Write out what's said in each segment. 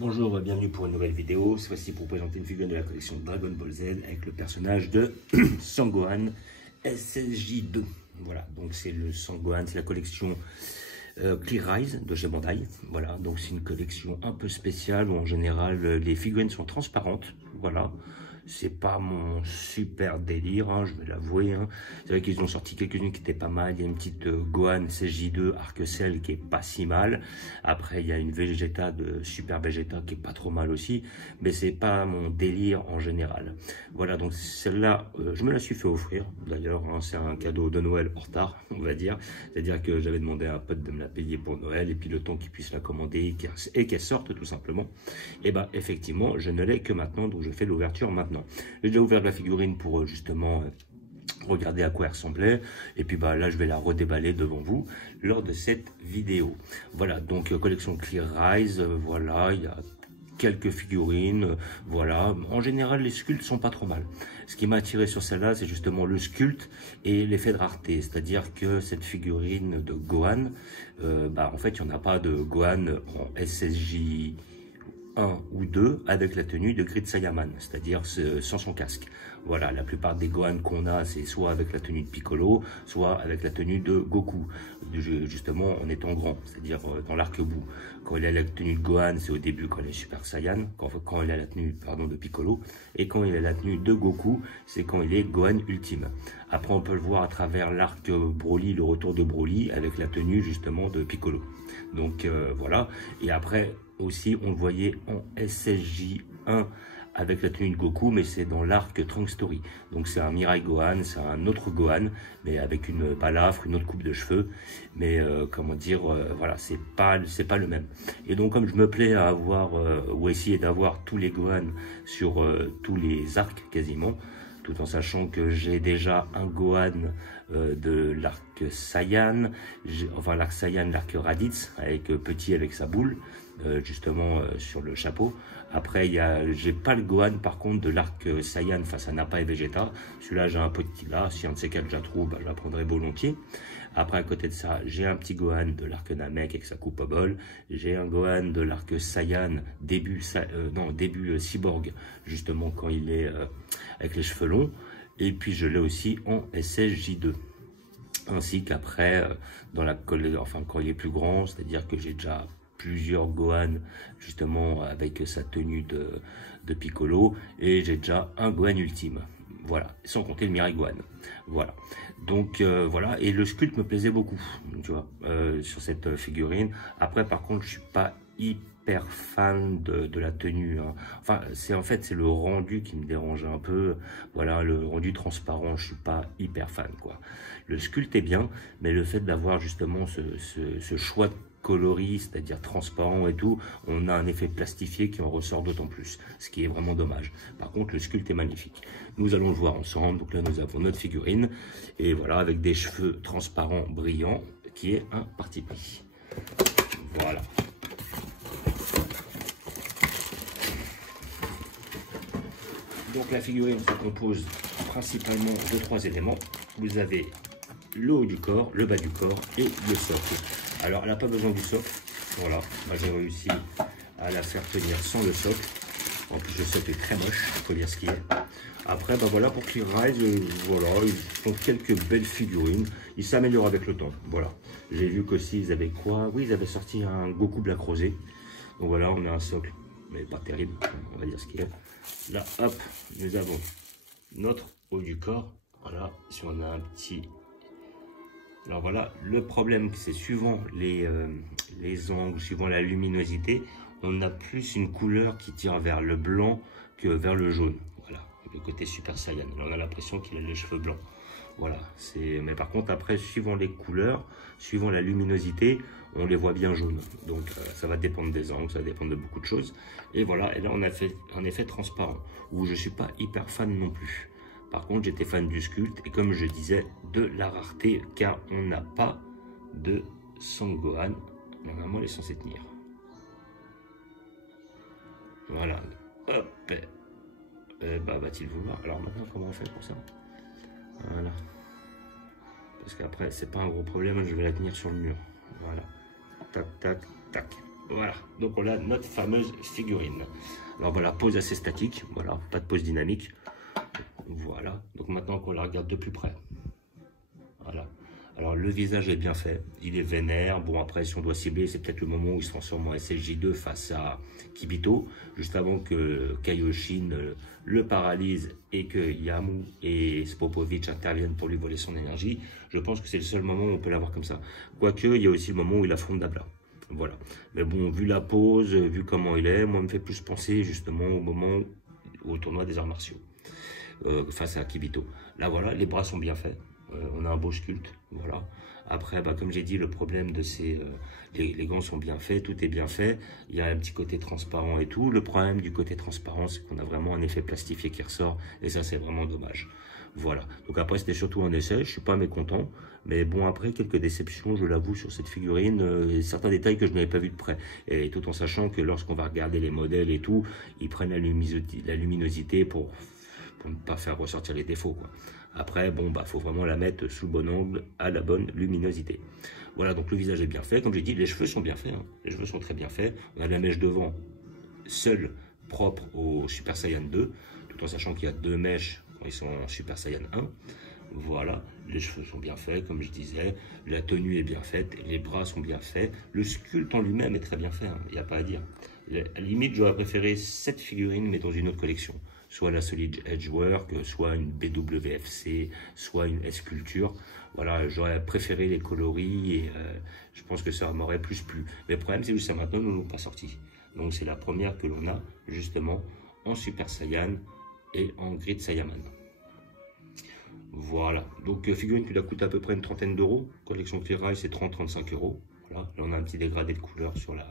Bonjour, bienvenue pour une nouvelle vidéo. Cette fois-ci pour présenter une figurine de la collection Dragon Ball Z avec le personnage de Sangohan SSJ2. Voilà, donc c'est le Sangohan, c'est la collection Clear Rise de chez Bandai. Voilà, donc c'est une collection un peu spéciale où en général les figurines sont transparentes. Voilà. C'est pas mon super délire, hein, je vais l'avouer. Hein. C'est vrai qu'ils ont sorti quelques-unes qui étaient pas mal. Il y a une petite Gohan SSJ2 Arc-Cell qui est pas si mal. Après, il y a une Vegeta de Super Vegeta qui est pas trop mal aussi. Mais c'est pas mon délire en général. Voilà, donc celle-là, je me la suis fait offrir. D'ailleurs, hein, c'est un cadeau de Noël en retard, on va dire. C'est-à-dire que j'avais demandé à un pote de me la payer pour Noël. Et puis le temps qu'il puisse la commander et qu'elle sorte tout simplement. Et ben effectivement, je ne l'ai que maintenant. Donc je fais l'ouverture maintenant. J'ai déjà ouvert la figurine pour justement regarder à quoi elle ressemblait. Et puis bah, là, je vais la redéballer devant vous lors de cette vidéo. Voilà, donc collection Clear Rise. Voilà, il y a quelques figurines. Voilà, en général, les sculptes sont pas trop mal. Ce qui m'a attiré sur celle-là, c'est justement le sculpte et l'effet de rareté. C'est-à-dire que cette figurine de Gohan, bah, en fait, il n'y en a pas de Gohan en SSJ 1 ou 2 avec la tenue de Grid Saiyaman, c'est-à-dire sans son casque. Voilà, la plupart des Gohan qu'on a, c'est soit avec la tenue de Piccolo, soit avec la tenue de Goku, justement en étant grand, c'est-à-dire dans l'arc-bout. Quand il a la tenue de Gohan, c'est au début quand il est Super Saiyan, quand il a la tenue de Piccolo, et quand il a la tenue de Goku, c'est quand il est Gohan ultime. Après, on peut le voir à travers l'arc Broly, le retour de Broly, avec la tenue justement de Piccolo. Donc voilà, et après aussi on le voyait en SSJ1 avec la tenue de Goku, mais c'est dans l'arc Trunk Story. Donc c'est un Mirai Gohan, c'est un autre Gohan, mais avec une balafre, une autre coupe de cheveux. Mais comment dire, voilà, c'est pas le même. Et donc comme je me plais à avoir, ou essayer d'avoir tous les Gohan sur tous les arcs quasiment, tout en sachant que j'ai déjà un Gohan de l'arc Saiyan, enfin l'arc Saiyan, l'arc Raditz, avec petit avec sa boule, justement sur le chapeau. Après, j'ai pas le Gohan par contre de l'arc Saiyan face à Nappa et Vegeta. Celui-là, j'ai un petit là, si un de ces quatre je la trouve, bah, je la prendrai volontiers. Après, à côté de ça, j'ai un petit Gohan de l'arc Namek avec sa coupe au bol. J'ai un Gohan de l'arc Saiyan, début Cyborg, justement quand il est avec les cheveux longs. Et puis, je l'ai aussi en SSJ2. Ainsi qu'après, enfin, quand il est plus grand, c'est-à-dire que j'ai déjà plusieurs Gohan, justement, avec sa tenue de Piccolo. Et j'ai déjà un Gohan ultime. Voilà, sans compter le Mirai Gohan. Voilà. Donc voilà, et le sculpte me plaisait beaucoup, tu vois, sur cette figurine. Après, par contre, je suis pas hyper fan de la tenue. Hein. Enfin, c'est le rendu qui me dérange un peu. Voilà, le rendu transparent, je suis pas hyper fan, quoi. Le sculpte est bien, mais le fait d'avoir justement ce choix de coloris, c'est-à-dire transparent et tout, on a un effet plastifié qui en ressort d'autant plus, ce qui est vraiment dommage. Par contre, le sculpte est magnifique. Nous allons le voir ensemble. Donc là, nous avons notre figurine, et voilà, avec des cheveux transparents, brillants, qui est un parti pris. Voilà. Donc la figurine se compose principalement de 3 éléments. Vous avez le haut du corps, le bas du corps et le socle. Alors elle n'a pas besoin du socle. Voilà, moi j'ai réussi à la faire tenir sans le socle. En plus le socle est très moche, il faut dire ce qu'il est. Après, bah voilà, pour Clear Rise, voilà, ils font quelques belles figurines. Ils s'améliorent avec le temps. Voilà. J'ai vu qu'aussi ils avaient quoi? Oui, ils avaient sorti un Goku Black Rosé. Donc voilà, on a un socle, mais pas terrible, on va dire ce qu'il est. Là, hop, nous avons notre haut du corps. Voilà, si on a un petit... Alors voilà, le problème, c'est suivant les angles, suivant la luminosité, on a plus une couleur qui tire vers le blanc que vers le jaune. Voilà, le côté Super Saiyan. Là, on a l'impression qu'il a les cheveux blancs. Voilà, mais par contre, après, suivant les couleurs, suivant la luminosité, on les voit bien jaunes. Donc, ça va dépendre des angles, ça va dépendre de beaucoup de choses. Et voilà, et là, on a fait un effet transparent, où je ne suis pas hyper fan non plus. Par contre, j'étais fan du sculpte, et comme je disais, de la rareté, car on n'a pas de Sangohan. Normalement, il est censé tenir. Voilà, hop. Bah, va-t-il vouloir? Alors maintenant, comment on fait pour ça? Voilà. Parce qu'après, c'est pas un gros problème, je vais la tenir sur le mur. Voilà. Tac, tac, tac. Voilà, donc on a notre fameuse figurine. Alors voilà, pose assez statique, voilà, pas de pose dynamique. Voilà, donc maintenant qu'on la regarde de plus près. Voilà. Alors le visage est bien fait, il est vénère. Bon après si on doit cibler, c'est peut-être le moment où il se transforme en SSJ2 face à Kibito, juste avant que Kaioshin le paralyse et que Yamu et Spopovic interviennent pour lui voler son énergie. Je pense que c'est le seul moment où on peut l'avoir comme ça. Quoique il y a aussi le moment où il affronte Nabla. Voilà. Mais bon, vu la pose, vu comment il est, moi, il me fait plus penser justement au moment au tournoi des arts martiaux face à Kibito. Là, voilà, les bras sont bien faits. On a un beau sculpte, voilà. Après, bah, comme j'ai dit, le problème de ces... les gants sont bien faits, tout est bien fait. Il y a un petit côté transparent et tout. Le problème du côté transparent, c'est qu'on a vraiment un effet plastifié qui ressort. Et ça, c'est vraiment dommage. Voilà. Donc après, c'était surtout un essai. Je suis pas mécontent. Mais bon, après, quelques déceptions, je l'avoue, sur cette figurine. Certains détails que je n'avais pas vu de près. Et tout en sachant que lorsqu'on va regarder les modèles et tout, ils prennent la luminosité pour ne pas faire ressortir les défauts, quoi. Après, bon, bah, faut vraiment la mettre sous le bon angle, à la bonne luminosité. Voilà, donc le visage est bien fait. Comme j'ai dit, les cheveux sont bien faits. Hein. Les cheveux sont très bien faits. On a la mèche devant, seule, propre au Super Saiyan 2, tout en sachant qu'il y a deux mèches quand ils sont en Super Saiyan 1. Voilà, les cheveux sont bien faits, comme je disais. La tenue est bien faite, les bras sont bien faits. Le sculpte en lui-même est très bien fait, il n'y a pas à dire. À la limite, j'aurais préféré cette figurine, mais dans une autre collection. Soit la Solid Edgework, soit une BWFC, soit une S-Culture. Voilà, j'aurais préféré les coloris et je pense que ça m'aurait plus plu. Mais le problème, c'est que jusqu'à maintenant, nous ne l'ont pas sorti. Donc c'est la première que l'on a, justement, en Super Saiyan et en Grid Saiyaman. Voilà, donc figurine qui la coûte à peu près une trentaine d'euros. Collection Clear Eye, c'est 30-35 euros. Voilà, là on a un petit dégradé de couleur sur le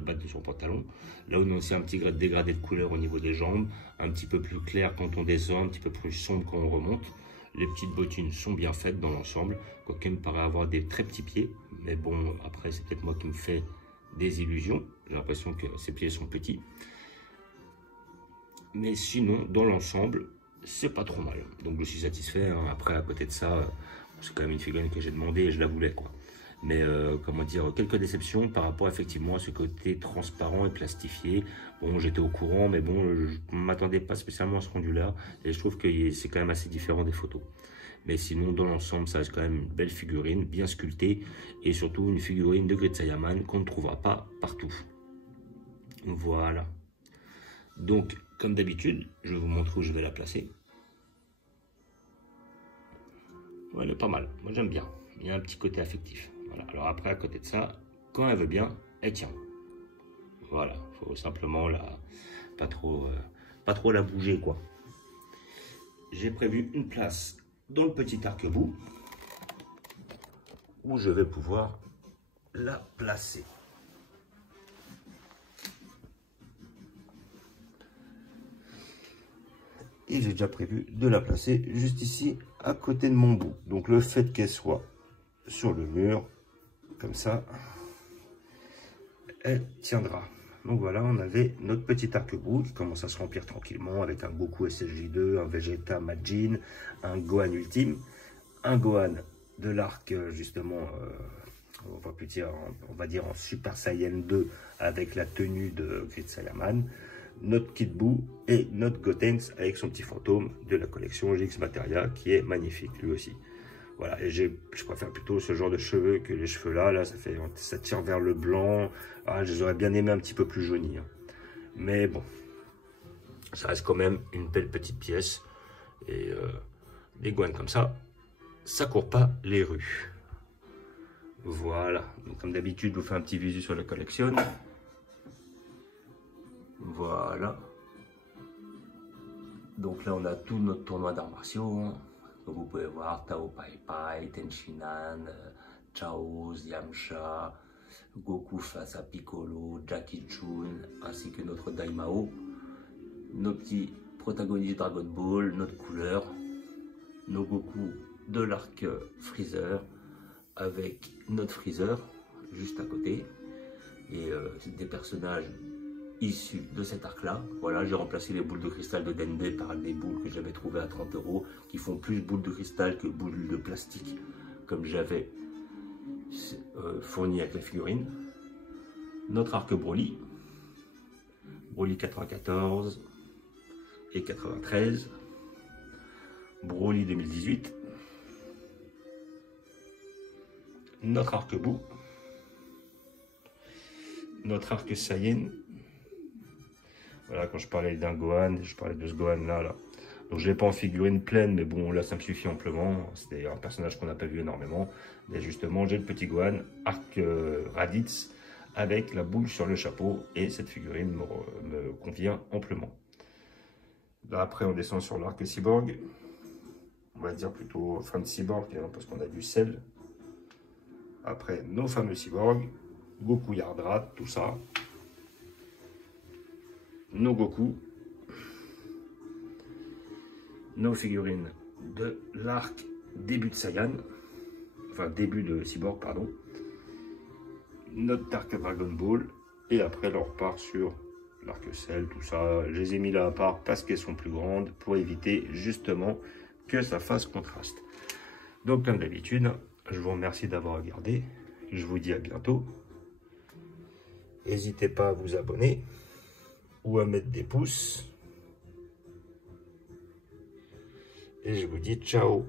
bas de son pantalon. Là on a aussi un petit dégradé de couleur au niveau des jambes, un petit peu plus clair quand on descend, un petit peu plus sombre quand on remonte. Les petites bottines sont bien faites dans l'ensemble, quoique me paraît avoir des très petits pieds, mais bon après c'est peut-être moi qui me fais des illusions, j'ai l'impression que ses pieds sont petits. Mais sinon dans l'ensemble c'est pas trop mal, donc je suis satisfait, hein. Après à côté de ça, c'est quand même une figurine que j'ai demandé et je la voulais, quoi. Mais comment dire, quelques déceptions par rapport effectivement à ce côté transparent et plastifié. Bon, j'étais au courant, mais bon, je ne m'attendais pas spécialement à ce rendu-là. Et je trouve que c'est quand même assez différent des photos. Mais sinon, dans l'ensemble, ça reste quand même une belle figurine, bien sculptée. Et surtout, une figurine de Grid Saiyaman qu'on ne trouvera pas partout. Voilà. Donc, comme d'habitude, je vais vous montrer où je vais la placer. Ouais, elle est pas mal. Moi, j'aime bien. Il y a un petit côté affectif. Voilà. Alors après, à côté de ça, quand elle veut bien, elle tient. Voilà, faut simplement pas trop la bouger, quoi. J'ai prévu une place dans le petit arc-bout où je vais pouvoir la placer. Et j'ai déjà prévu de la placer juste ici, à côté de mon bout. Donc le fait qu'elle soit sur le mur, comme ça, elle tiendra. Donc voilà, on avait notre petit arc-bout qui commence à se remplir tranquillement avec un Goku SSJ2, un Vegeta Majin, un Gohan Ultime, un Gohan de l'arc justement, on va dire en Super Saiyan 2 avec la tenue de Grid Saiyaman, notre Kid Buu et notre Gotenks avec son petit fantôme de la collection GX Materia qui est magnifique lui aussi. Voilà, et je préfère plutôt ce genre de cheveux que les cheveux là, ça tire vers le blanc. Ah, je les aurais bien aimé un petit peu plus jaunis, hein. Mais bon, ça reste quand même une belle petite pièce. Et des Gohan comme ça court pas les rues. Voilà, donc comme d'habitude, je vous fais un petit visu sur la collection. Voilà. Donc là, on a tout notre tournoi d'arts martiaux, hein. Donc vous pouvez voir Tao Pai Pai, Tenshinhan, Chaoz, Yamcha, Goku face à Piccolo, Jackie Chun, ainsi que notre Daimao, nos petits protagonistes Dragon Ball, notre couleur, nos Goku de l'arc Freezer, avec notre Freezer juste à côté, et c'est des personnages issus de cet arc là. Voilà, j'ai remplacé les boules de cristal de Dende par des boules que j'avais trouvées à 30 € qui font plus boules de cristal que boules de plastique, comme j'avais fourni avec la figurine. Notre arc Broly. Broly 94 et 93. Broly 2018. Notre arc Boo. Notre arc Saiyan. Voilà, quand je parlais d'un Gohan, je parlais de ce Gohan là. Donc je l'ai pas en figurine pleine, mais bon, là ça me suffit amplement. C'est un personnage qu'on n'a pas vu énormément. Mais justement, j'ai le petit Gohan, arc Raditz, avec la boule sur le chapeau. Et cette figurine me convient amplement. Là, après, on descend sur l'arc Cyborg. On va dire plutôt fin de Cyborg, hein, parce qu'on a du sel. Après, nos fameux Cyborgs. Goku Yardrat, tout ça. Nos Goku. Nos figurines de l'arc début de Saiyan. Enfin, début de Cyborg, pardon. Notre arc Dragon Ball. Et après, là, on repart sur l'arc Cell, tout ça. Je les ai mis là à part parce qu'elles sont plus grandes pour éviter justement que ça fasse contraste. Donc, comme d'habitude, je vous remercie d'avoir regardé. Je vous dis à bientôt. N'hésitez pas à vous abonner ou à mettre des pouces. Et je vous dis ciao.